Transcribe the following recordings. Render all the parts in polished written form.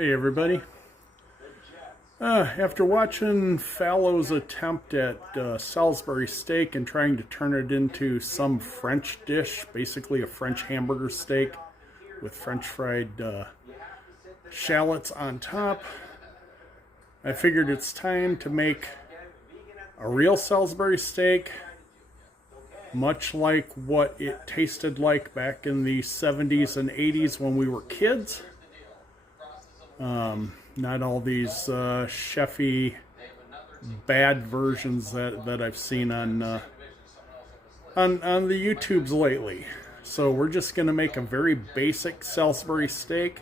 Hey everybody. After watching Fallow's attempt at Salisbury steak and trying to turn it into some French dish, basically a French hamburger steak with French fried shallots on top, I figured it's time to make a real Salisbury steak, much like what it tasted like back in the 70s and 80s when we were kids. Not all these Cheffy bad versions that I've seen on the YouTubes lately. So we're just going to make a very basic Salisbury steak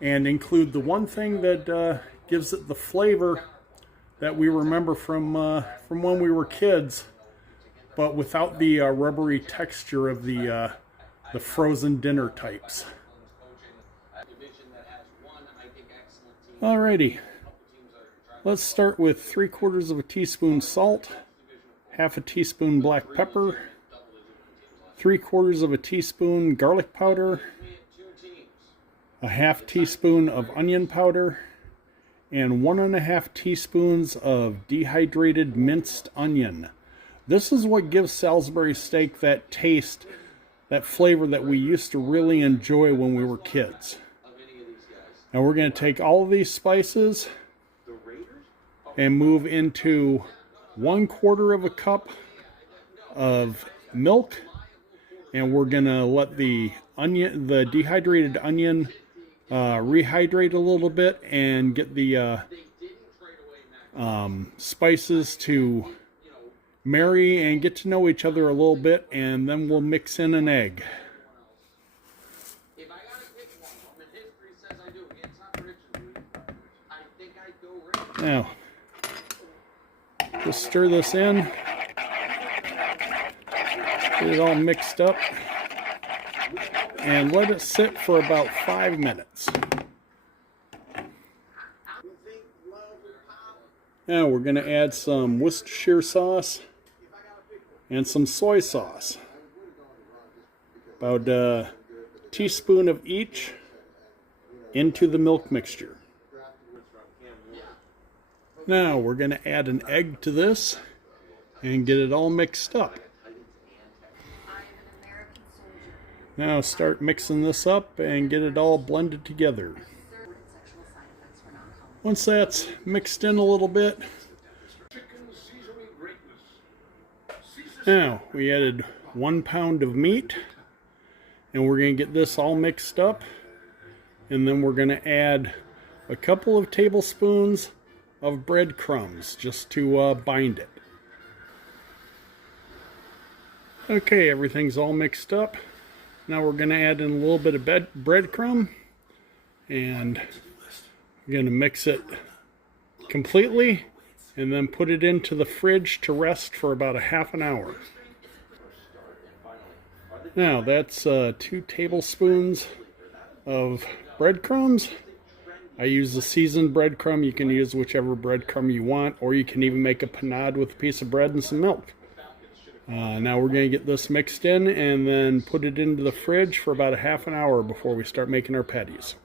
and include the one thing that gives it the flavor that we remember from when we were kids, but without the rubbery texture of the frozen dinner types. Alrighty, let's start with 3/4 of a teaspoon salt, half a teaspoon black pepper, 3/4 of a teaspoon garlic powder, a half teaspoon of onion powder, and 1.5 teaspoons of dehydrated minced onion. This is what gives Salisbury steak that taste, that flavor that we used to really enjoy when we were kids. Now we're going to take all of these spices and move into 1/4 of a cup of milk, and we're going to let the dehydrated onion rehydrate a little bit and get the spices to marry and get to know each other a little bit, and then we'll mix in an egg. Now, just stir this in, get it all mixed up, and let it sit for about 5 minutes. Now we're going to add some Worcestershire sauce and some soy sauce. About a teaspoon of each into the milk mixture. Now we're going to add an egg to this and get it all mixed up. Now start mixing this up and get it all blended together. Once that's mixed in a little bit, now we added 1 pound of meat, and we're going to get this all mixed up, and then we're going to add a couple of tablespoons of breadcrumbs just to bind it. Okay, everything's all mixed up. Now we're going to add in a little bit of breadcrumb, and we're going to mix it completely and then put it into the fridge to rest for about a half an hour. Now that's 2 tablespoons of breadcrumbs. I use the seasoned breadcrumb. You can use whichever breadcrumb you want, or you can even make a panade with a piece of bread and some milk. Now we're going to get this mixed in and then put it into the fridge for about a half an hour before we start making our patties.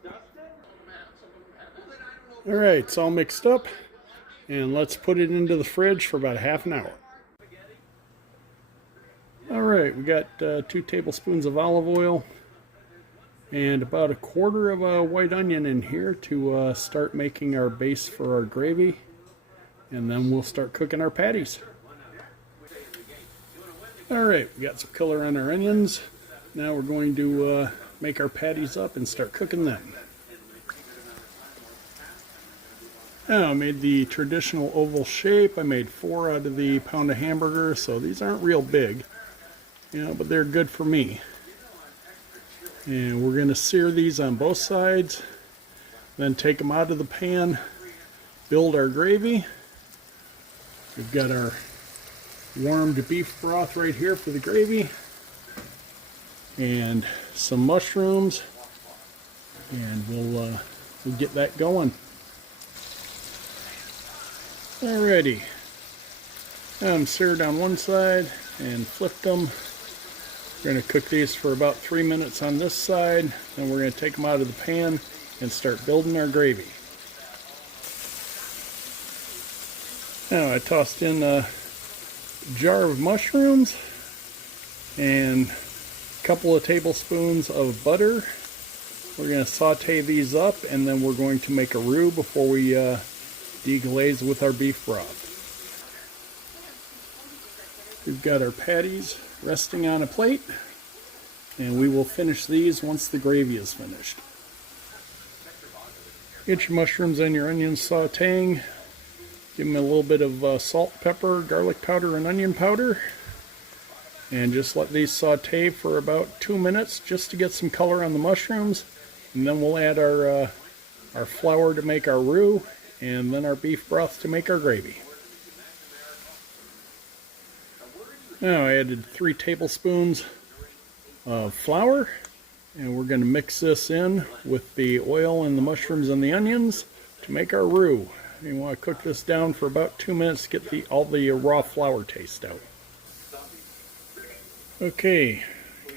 Alright, it's all mixed up, and let's put it into the fridge for about a half an hour. Alright, we got 2 tablespoons of olive oil and about 1/4 of a white onion in here to start making our base for our gravy, and then we'll start cooking our patties. Alright, we got some color on our onions. Now we're going to make our patties up and start cooking them. Now I made the traditional oval shape. I made 4 out of the pound of hamburger, so these aren't real big, but they're good for me. And we're going to sear these on both sides, then take them out of the pan, build our gravy. We've got our warmed beef broth right here for the gravy, and some mushrooms, and we'll get that going. Alrighty, I'm seared on one side and flipped them. We're going to cook these for about 3 minutes on this side, then we're going to take them out of the pan and start building our gravy. Now I tossed in a jar of mushrooms and a couple of tablespoons of butter. We're going to saute these up, and then we're going to make a roux before we deglaze with our beef broth. We've got our patties resting on a plate, and we will finish these once the gravy is finished. Get your mushrooms and your onions sauteing. Give them a little bit of salt, pepper, garlic powder, and onion powder. And just let these saute for about 2 minutes just to get some color on the mushrooms. And then we'll add our flour to make our roux, and then our beef broth to make our gravy. Now I added 3 tablespoons of flour, and we're going to mix this in with the oil and the mushrooms and the onions to make our roux. You want to cook this down for about 2 minutes to get all the raw flour taste out. Okay,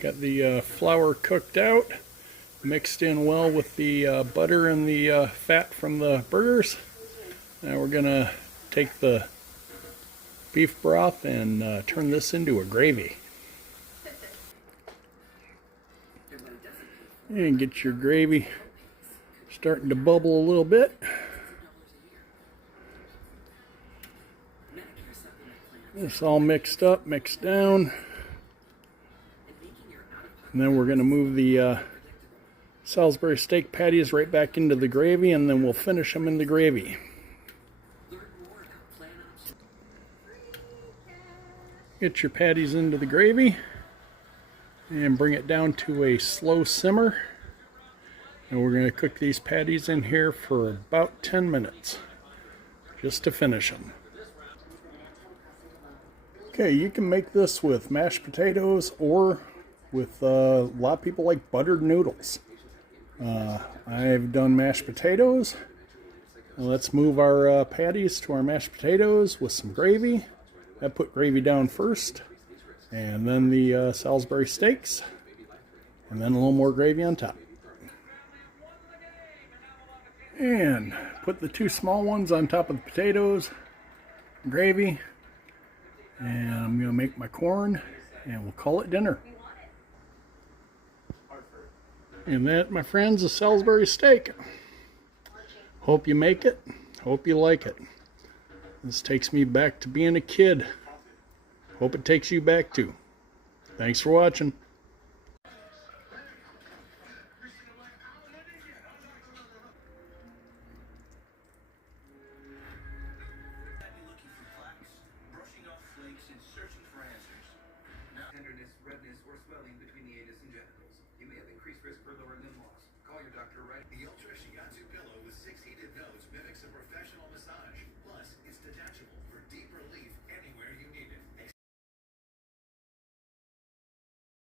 got the flour cooked out, mixed in well with the butter and the fat from the burgers. Now we're going to take the beef broth and turn this into a gravy. And get your gravy starting to bubble a little bit. This all mixed up, mixed down. And then we're going to move the Salisbury steak patties right back into the gravy, and then we'll finish them in the gravy. Get your patties into the gravy and bring it down to a slow simmer. And we're going to cook these patties in here for about 10 minutes just to finish them. Okay, you can make this with mashed potatoes or with a lot of people like buttered noodles. I've done mashed potatoes. Let's move our patties to our mashed potatoes with some gravy. I put gravy down first, and then the Salisbury steaks, and then a little more gravy on top. And put the 2 small ones on top of the potatoes, gravy, and I'm going to make my corn, and we'll call it dinner. And that, my friends, is Salisbury steak. Hope you make it. Hope you like it. This takes me back to being a kid. Hope it takes you back too. Thanks for watching. Tenderness, redness, or swelling between the anus and genitals. You may have increased risk for lower limb loss. Call your doctor right. The Ultra Shiatsu pillow with 6 heated nodes mimics a perfect